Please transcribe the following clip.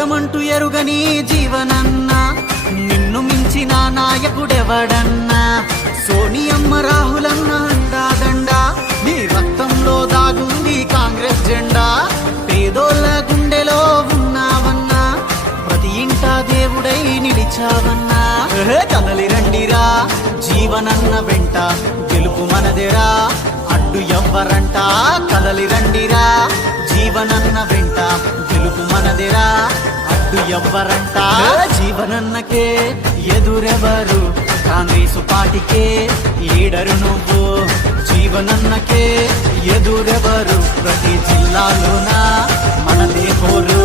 ఓటమంటూ ఎరుగని జీవనన్న, నిన్ను మించిన నాయకుడెవడన్నా? సోనియమ్మ రాహులన్న అండాదండా, నీ రక్తంలో దాగుంది కాంగ్రెస్ జెండా. పేదోళ్ళ గుండెలో ఉన్నావన్నా, ప్రతి ఇంట దేవుడై నిలిచావన్నా. కదలి రండిరా జీవనన్న వెంట, గెలుపు మనదేరా అడ్డు ఎవ్వరంట. కదలి రండిరా జీవనన్న వెంట, గెలుపు మనదేరా అడ్డు ఎవ్వరంట. జీవనన్నకే ఎదురెవరు, కాంగ్రెసు పార్టీకే లీడరు నువ్వు. జీవనన్నకే ఎదురెవరు, ప్రతి జిల్లాలోన మనదే కోరు.